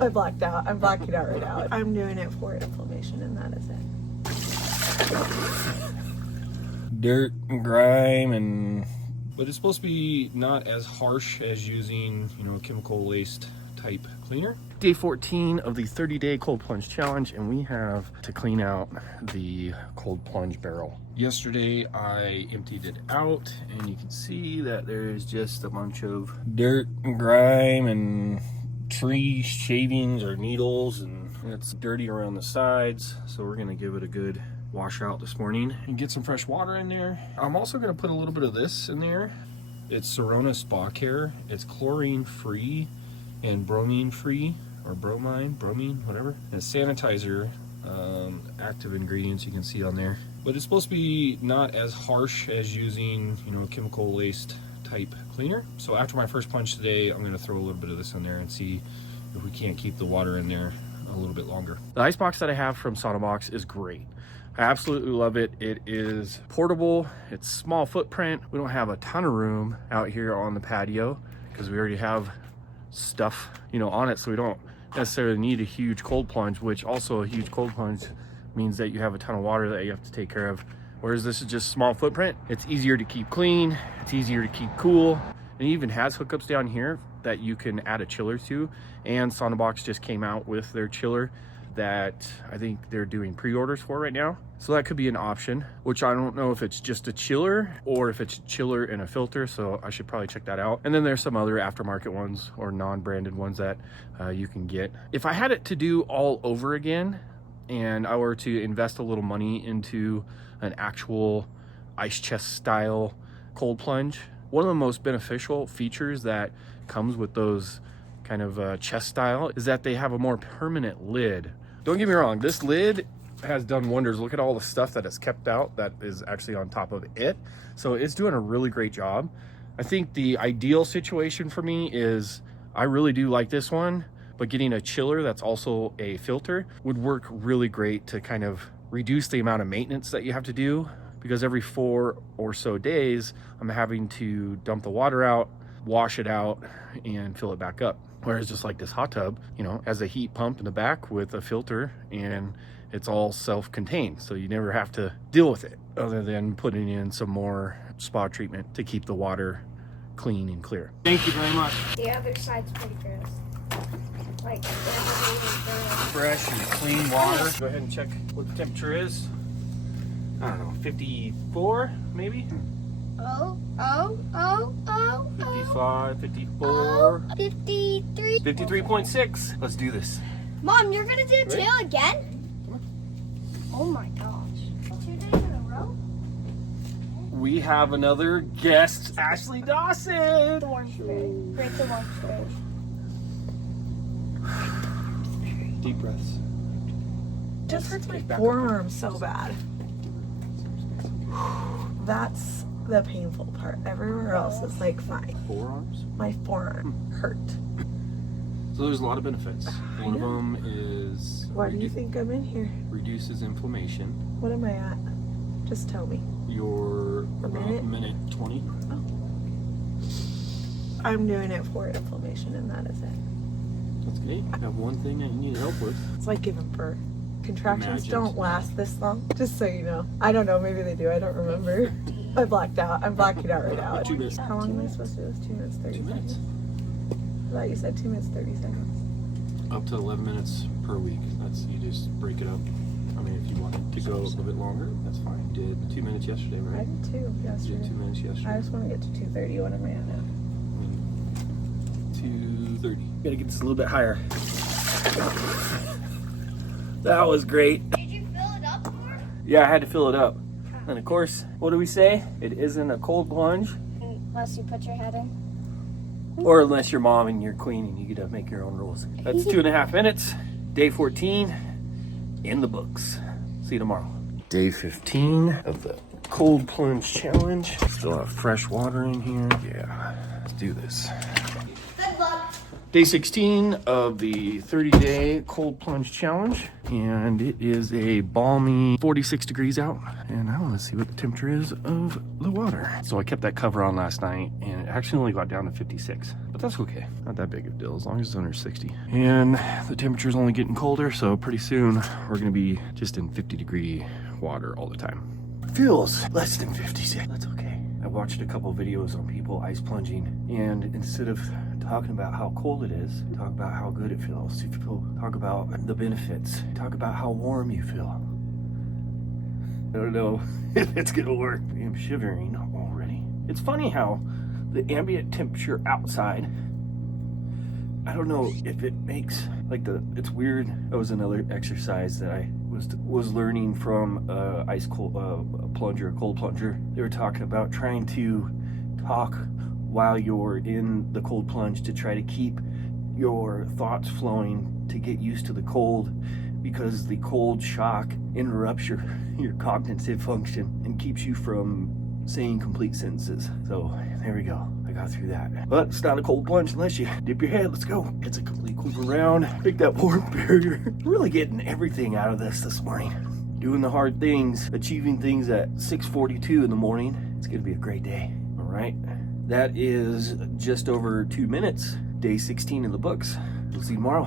I blacked out. I'm blacking out right now. I'm doing it for inflammation, and that is it. Dirt and grime, but it's supposed to be not as harsh as using, you know, a chemical laced type cleaner. Day 14 of the 30-day cold plunge challenge, and we have to clean out the cold plunge barrel. Yesterday I emptied it out, and you can see that there's just a bunch of dirt and grime and tree shavings or needles, and it's dirty around the sides, so we're gonna give it a good wash out this morning and get some fresh water in there. I'm also gonna put a little bit of this in there. It's Sorona Spa Care. It's chlorine free and bromine free, or bromine, whatever. And it's sanitizer, active ingredients you can see on there. But it's supposed to be not as harsh as using, you know, a chemical laced type cleaner. So after my first plunge today, I'm gonna throw a little bit of this in there and see if we can't keep the water in there a little bit longer. The ice box that I have from SuanaBox is great. I absolutely love it. It is portable, it's small footprint. We don't have a ton of room out here on the patio because we already have stuff, you know, on it, so we don't necessarily need a huge cold plunge, which also a huge cold plunge means that you have a ton of water that you have to take care of. Whereas this is just small footprint. It's easier to keep clean, it's easier to keep cool, and it even has hookups down here that you can add a chiller to. And SuanaBox just came out with their chiller that I think they're doing pre-orders for right now. So that could be an option, which I don't know if it's just a chiller or if it's a chiller and a filter, so I should probably check that out. And then there's some other aftermarket ones or non-branded ones that you can get. If I had it to do all over again and I were to invest a little money into an actual ice chest style cold plunge, one of the most beneficial features that comes with those kind of chest style is that they have a more permanent lid. Don't get me wrong, this lid has done wonders. Look at all the stuff that it's kept out that is actually on top of it. So it's doing a really great job. I think the ideal situation for me is, I really do like this one, but getting a chiller that's also a filter would work really great to kind of reduce the amount of maintenance that you have to do, because every 4 or so days, I'm having to dump the water out, wash it out, and fill it back up. Whereas just like this hot tub, you know, has a heat pump in the back with a filter, and it's all self-contained, so you never have to deal with it other than putting in some more spa treatment to keep the water clean and clear. Thank you very much. The other side's pretty gross. Like, Fresh and clean water. Go ahead and check what the temperature is. I don't know, 54 maybe? 55, 54. 53. 53.6. Let's do this. Mom, you're gonna do the Ready? tail again? Oh my gosh. 2 days in a row? We have another guest, Ashley Dawson. The orange berry. Break the orange berry. Deep breaths. Just hurts my forearm so bad. That's the painful part. Everywhere else is like fine. Forearms? My forearm hurt. So there's a lot of benefits. One of them is Why do you think I'm in here? reduces inflammation. What am I at? Just tell me. You're A about minute? minute 20. I'm doing it for inflammation, and that is it. That's great. I have one thing that you need help with. It's like giving birth. Contractions Imagine. don't last this long. Just so you know. I don't know. Maybe they do. I don't remember. I blacked out. I'm blacking out right now. 2 minutes. How long am I supposed to do this? 2 minutes, 30 2 minutes. seconds. I thought you said 2 minutes, 30 seconds. Up to 11 minutes per week. That's, you just break it up. I mean, if you wanted to go a bit longer, that's fine. You did 2 minutes yesterday, I right? did 2 You yesterday. did 2 minutes yesterday. I just want to get to 2:30. What am I at now? 2:30. Gotta get this a little bit higher. That was great. Did you fill it up more? Yeah, I had to fill it up. And of course, what do we say? It isn't a cold plunge. Unless you put your head in. Or unless you're mom and you're queen and you get to make your own rules. That's 2.5 minutes. Day 14 in the books. See you tomorrow. Day 15 of the cold plunge challenge. Still have fresh water in here. Yeah, let's do this. Good luck. Day 16 of the 30-day cold plunge challenge, and it is a balmy 46 degrees out, and I want to see what the temperature is of the water. So I kept that cover on last night, and it actually only got down to 56, but that's okay. Not that big of a deal, as long as it's under 60. And the temperature is only getting colder, so pretty soon we're gonna be just in 50-degree water all the time. Feels less than 56, that's okay. I watched a couple videos on people ice plunging, and instead of talking about how cold it is, talk about how good it feels. Talk about the benefits. Talk about how warm you feel. I don't know if it's gonna work. I'm shivering already. It's funny how the ambient temperature outside, I don't know if it makes it's weird. That was another exercise that I was learning from ice cold cold plunger. They were talking about trying to talk while you're in the cold plunge to try to keep your thoughts flowing to get used to the cold, because the cold shock interrupts your cognitive function and keeps you from saying complete sentences. So there we go. I got through that. But it's not a cold plunge unless you dip your head. Let's go. It's a complete loop around. Pick that warm barrier. Really getting everything out of this morning. Doing the hard things, achieving things at 6:42 in the morning. It's gonna be a great day. All right. That is just over 2 minutes. Day 16 in the books. We'll see you tomorrow.